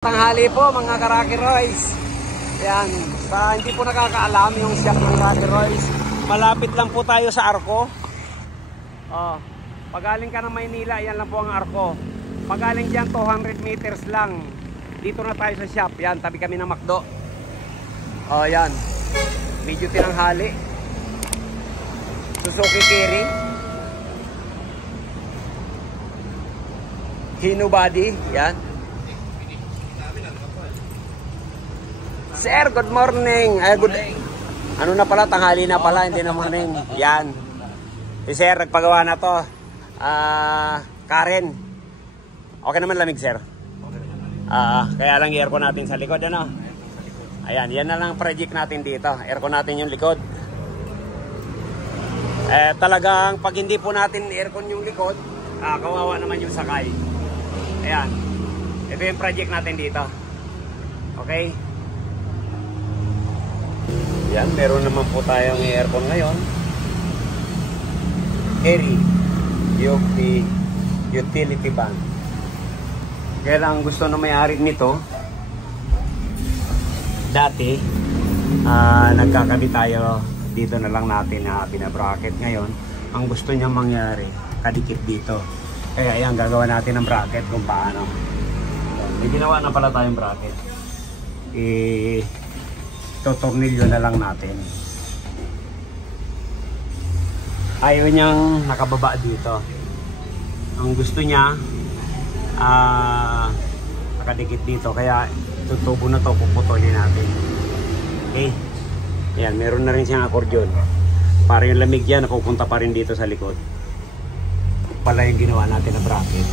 Tanghali po mga ka-Rocky Royce. Yan, sa hindi po nakakaalam yung shop ng Rocky Royce, malapit lang po tayo sa Arco. Pagaling ka ng Maynila, yan lang po ang Arco. Pagaling diyan 200 meters lang. Dito na tayo sa shop. Yan, tabi kami ng McDo. Yan. Medyo tinanghali. Suzuki Carry. Hino body, yan. Sir, good morning. Ano na pala, tanghali na pala, hindi na morning. Yan. Si Sir, nagpagawa na to. Karen. Okay naman lamig, Sir? Kaya lang i-aircon natin sa likod, ano? Ayan, yan na lang project natin dito. Aircon natin yung likod. Talagang pag hindi po natin aircon yung likod, kawawa naman yung sakay. Ayan. Ito yung project natin dito. Okay? Yan, meron naman po tayong aircon ngayon. Carry UP utility van. Kaya lang gusto na may-ari nito, dati nagkakabit tayo dito na lang natin na binabracket. Ngayon ang gusto niya mangyari kadikit dito, kaya ayan, gagawa natin ng bracket kung paano. May ginawa na pala tayong bracket, totornilyo na lang natin. Ayaw niyang nakababa dito, ang gusto niya nakadikit dito, kaya tutubo na to, puputulin natin. Okay, ayan, meron na rin siyang accordion para yung lamig yan napupunta pa rin dito sa likod. Pala yung ginawa natin na bracket.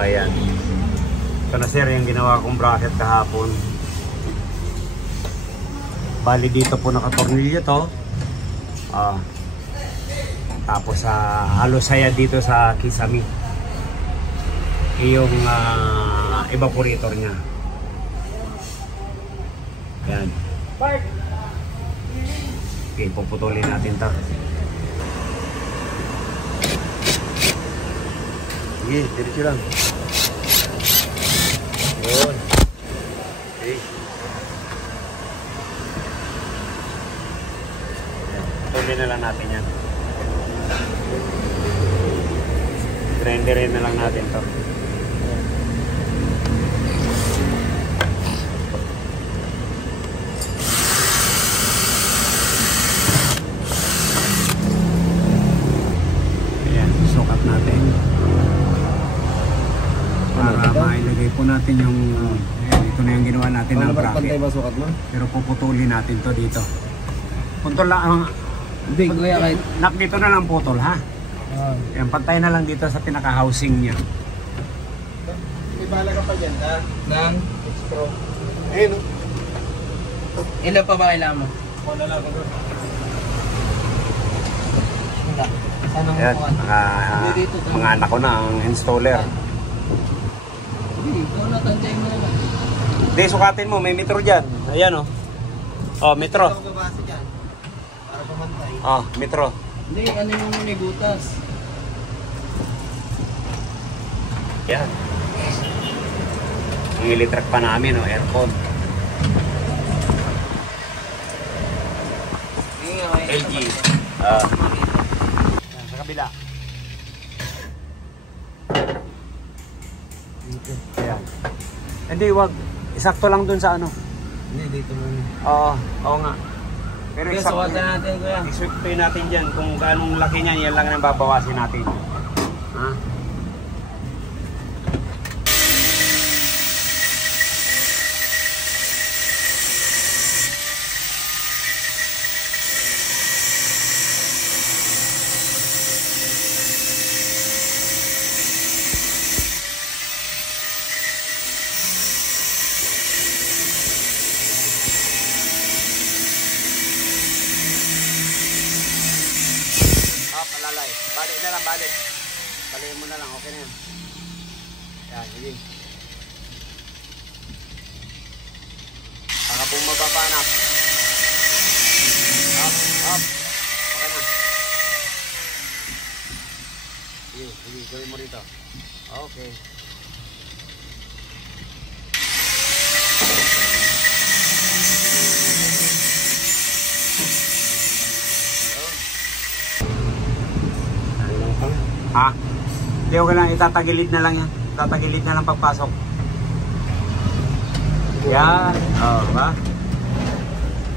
Ayan, ito na, Sir, yung ginawa kong bracket kahapon. Bali dito po nakatornilyo to. Tapos halos saya dito sa kisame yung evaporator niya. Yan. Okay, puputulin natin to. Sige, diretso lang. Yun. Okay. Putulin na lang natin yan. Grinderin na lang natin to. Ayan, sukat natin para mailagay po natin yung ito na yung ginawa natin ng bracket. Pero puputulin natin to dito. Putol lang. Hindi, kahit dito na lang putol, ha? Yan, pantay na lang dito sa pinaka-housing niya. May bala ka pa dyan, ha? Ng X-Pro. Ayun, no? Ilan pa ba kailangan mo? Wala lang ako. Ayan, mga anak ko na ang installer. Hindi, ikaw na, tantay mo naman. Hindi, sukatin mo, may metro dyan. Ayan, o. Metro. Ikaw babasa dyan. Para pamantay. Metro. Hindi, ano yung may butas? Yan. Ang ilitrack pa namin, aircon. LG. Sa kabila. Ayan. Hindi, wag. Isakto lang dun sa ano. Hindi, dito mo. Oo nga. Pero Okay, sukatan natin, kuya. Isuktoy natin dyan kung gaano laki niyan, yan lang ang babawasin natin. Ha? Palalay. Balik na lang, balik. Balik mo na lang, okay na yan. Yan, sige. Baka bumaba pa, anak. Up. Okay na. Sige, gawin mo rito. Okay. okay lang. Itatagilid na lang yan. Itatagilid na lang pagpasok. Yan. Oh, ba?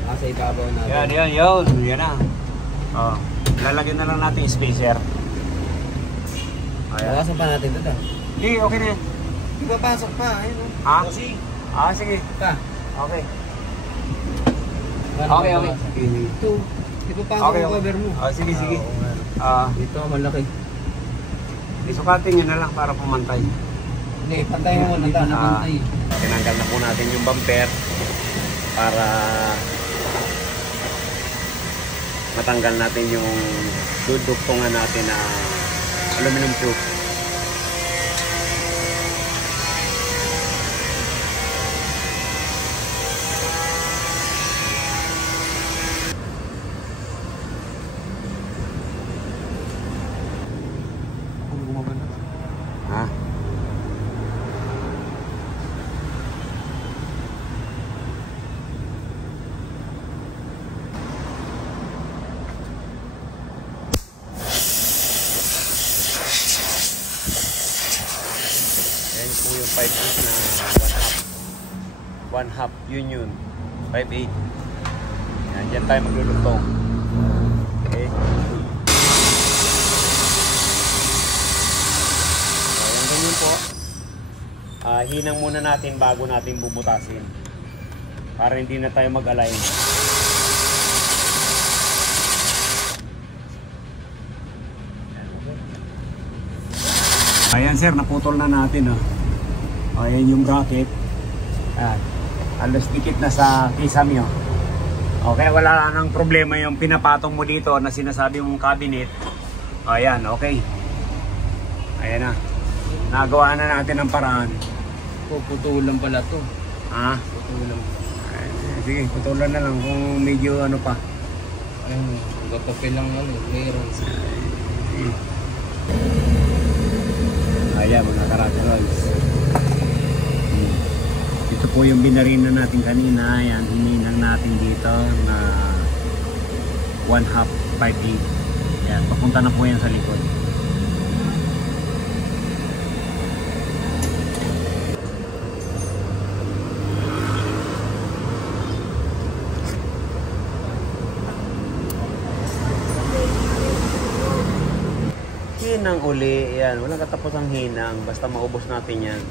Nasa ibabaw natin. Yan. Yan na. Oh. Lalagyan na lang natin yung spacer. Ayan. Bawasan pa natin ito. Hindi, okay na yan. Di ba pasok pa? Ayun o. Ha? Kasi. Sige. Pa. Okay. Paano Okay. Ito. Di ba pasok Okay, ang cover mo? Sige. Dito malaki. Isukatin nyo na lang para pumantay. Hindi, pantay mo muna. Pantay. Tinanggal na po natin yung bumper para matanggal natin yung dudugtungan natin na aluminum tube. Ha? Yan po yung 5/8 na 1/2 union 5/8. Yan, dyan tayo maglulutong. Okay. Ganyan po. Hinang muna natin bago natin bubutasin para hindi na tayo mag-align. Ayan sir, naputol na natin. Ayan yung bracket. Alos dikit na sa kisame. Okay, wala nang problema yung pinapatong mo dito na sinasabi mong cabinet. Ayan, okay. Ayan na. Nagawa na natin ang paraan. Putulan pala to. Ha? Putulan. Sige, putulan na lang kung medyo ano pa. Ayun, gatope lang clearance. Ayan mga ka-Rock'n'Rolls. Ito po yung binarina natin kanina. Ayan, hininang natin dito na 1/2 5/8. Ayan, papunta na po yan sa likod. Hinang uli, yan, walang katapos ang hinang, basta maubos natin yan.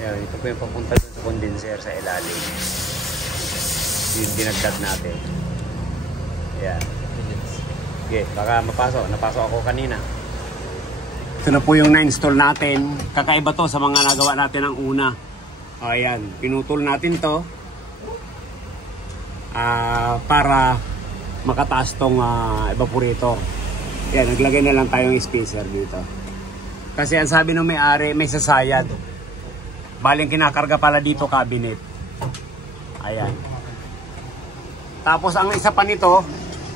Ayan, ito po yung papunta sa condenser sa ilalim. Yung dinagdag natin. Ayan. Okay, baka napasok ako kanina. Ito na po yung na-install natin. Kakaiba to sa mga nagawa natin ng una. Ayan, pinutol natin to para makataas tong evaporator. Yan, naglagay na lang tayong spacer dito. Kasi ang sabi ng may-ari, may sasayad. Baling kinakarga pala dito cabinet. Ayan. Tapos ang isa pa nito,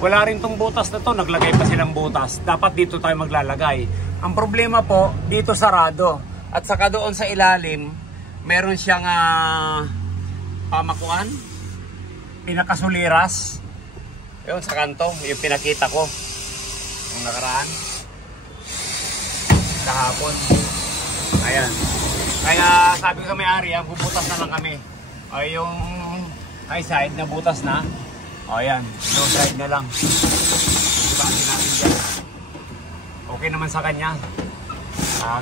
wala rin tong butas na to. Naglagay pa silang butas. Dapat dito tayo maglalagay. Ang problema po, dito sarado. At saka doon sa ilalim, meron siyang pamakuan. Pinakasuliras. Yun, sa kanto, yung pinakita ko. Ang nakaraan kahapon. Ayan, kaya sabi ko sa may-ari, bubutas na lang kami. Yung high side na butas na. Ayan, low side na lang. Butasin natin dyan. Okay naman sa kanya.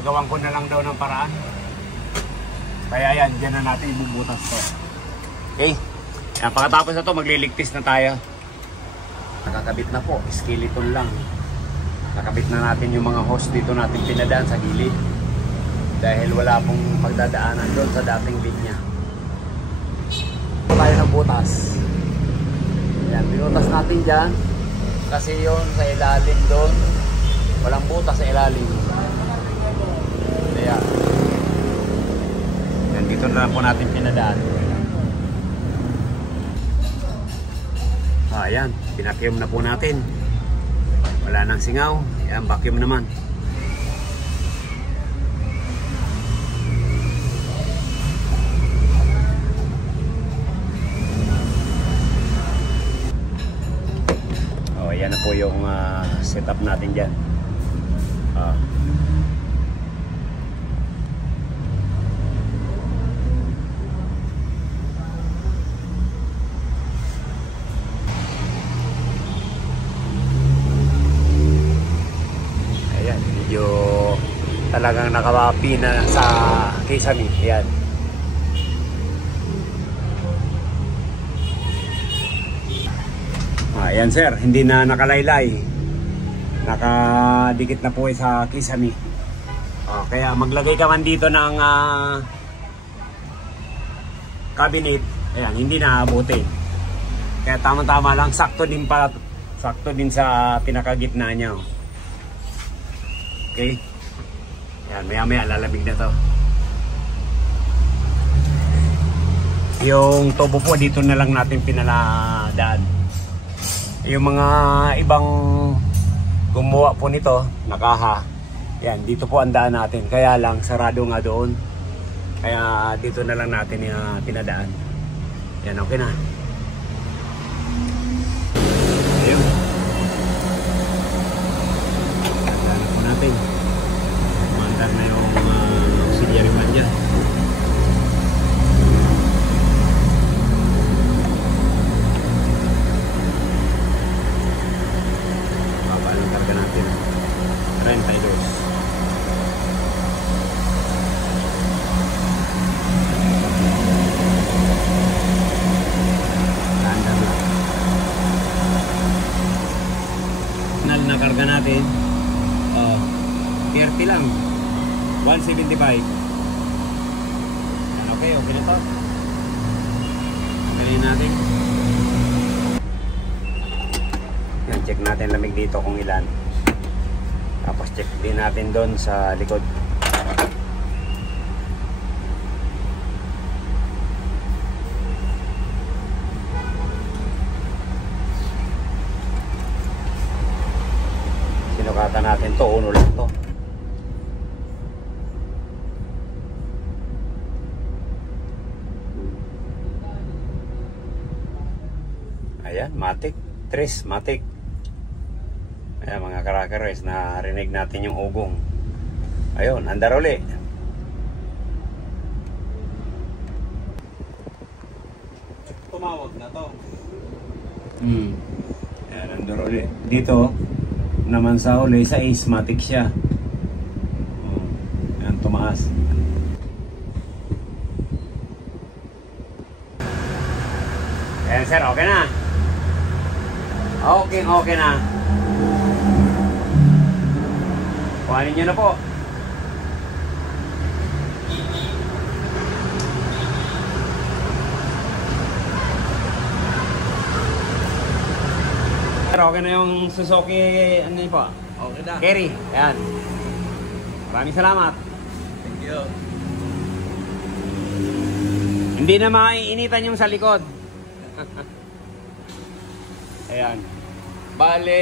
Gawan ko na lang daw ng paraan. Kaya yan, dyan na natin ibubutas to. Okay, yan, pagkatapos na to magliligtis na tayo. Nakakabit na po, skeleton lang. Nakabit na natin yung mga hose dito natin pinadaan sa gilid dahil wala pong pagdadaanan doon sa dating linya. Tayo ng butas. Yan, binutas natin dyan kasi yon sa ilalim doon walang butas sa ilalim. Kaya yan, dito na lang po natin pinadaan. Ayan, pinakium na po natin. Wala nang singaw. Ayan, vacuum naman. Ayan na po yung setup natin dyan. talagang nakapina sa kisame. Ayan. Ayan sir, hindi na nakalaylay. Nakadikit na po sa kisame. Kaya maglagay ka man dito ng cabinet. Ayan, hindi na abutin. Kaya tama-tama lang, sakto din sa pinakagitna niya. Okay? Ayan, maya-maya lalamig na to. Yung tubo po dito na lang natin pinaladaan. Yung mga ibang gumawa po nito, nakaha. Yan, dito po ang daan natin. Kaya lang, sarado nga doon. Kaya dito na lang natin pinadaan. Yan, okay na. Ayun. Tandaan po natin. Mandar na yung auxiliary fan dyan. Baba ang karga natin. 32. Na karga natin 30 lang 175. Okay na to. Okay natin. Yan, check natin lamig dito kung ilan, tapos check din natin doon sa likod. Sinukatan natin to, uno lang to. Ayan, matik. 3, matik. Ayan mga karakeres, narinig natin yung ugong. Ayun, andar uli. Tumawag na to. Ayan, andar uli. Dito naman sa uli, sa asthmatic siya. Ayan, tumaas. Ayan sir, okay na. Okay na. Kuhanin nyo na po. Okay na yung Suzuki, ano yun po? Okay na. Carry, ayan. Maraming salamat. Thank you. Hindi na maiinitan yung sa likod. Ayan. Bale,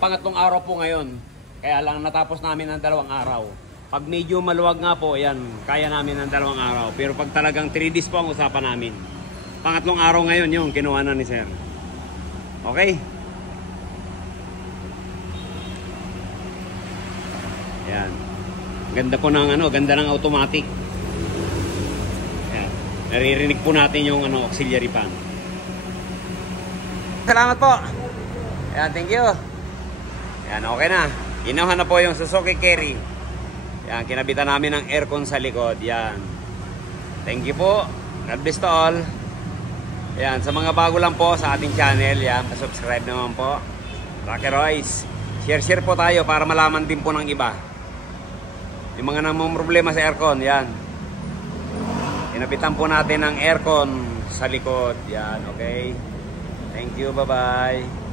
pangatlong araw po ngayon. Kaya lang natapos namin ang 2 araw. Pag medyo maluwag nga po, ayan, kaya namin ang 2 araw. Pero pag talagang 3 days po ang usapan namin. Pangatlong araw ngayon yung kinuha na ni sir. Okay? Ayan. Ganda po ng ganda ng automatic. Ayan. Naririnig po natin yung auxiliary fan. Salamat po. Ayan, thank you. Ayan, okay na. Inuha na po yung Suzuki Carry. Ayan, kinabitan namin ng aircon sa likod. Ayan. Thank you po. God bless to all. Ayan, sa mga bago lang po sa ating channel, ayan, subscribe naman po. Rocky Royce. Share po tayo para malaman din po ng iba. Yung mga namang problema sa aircon, yan. Inapitan po natin ang aircon sa likod. Yan, okay? Thank you, bye-bye.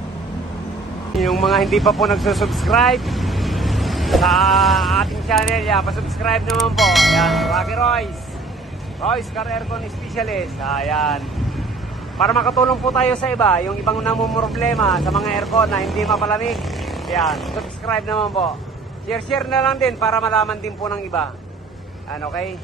Yung mga hindi pa po nagsusubscribe sa ating channel, yan, pasubscribe naman po. Yan, Rocky Royce. Royce Car Aircon Specialist. Ayan. Para makatulong po tayo sa iba, yung ibang namumroblema sa mga aircon na hindi mapalamig. Yan, subscribe naman po. Share na lang din para malaman din po ng iba. Ano, okay?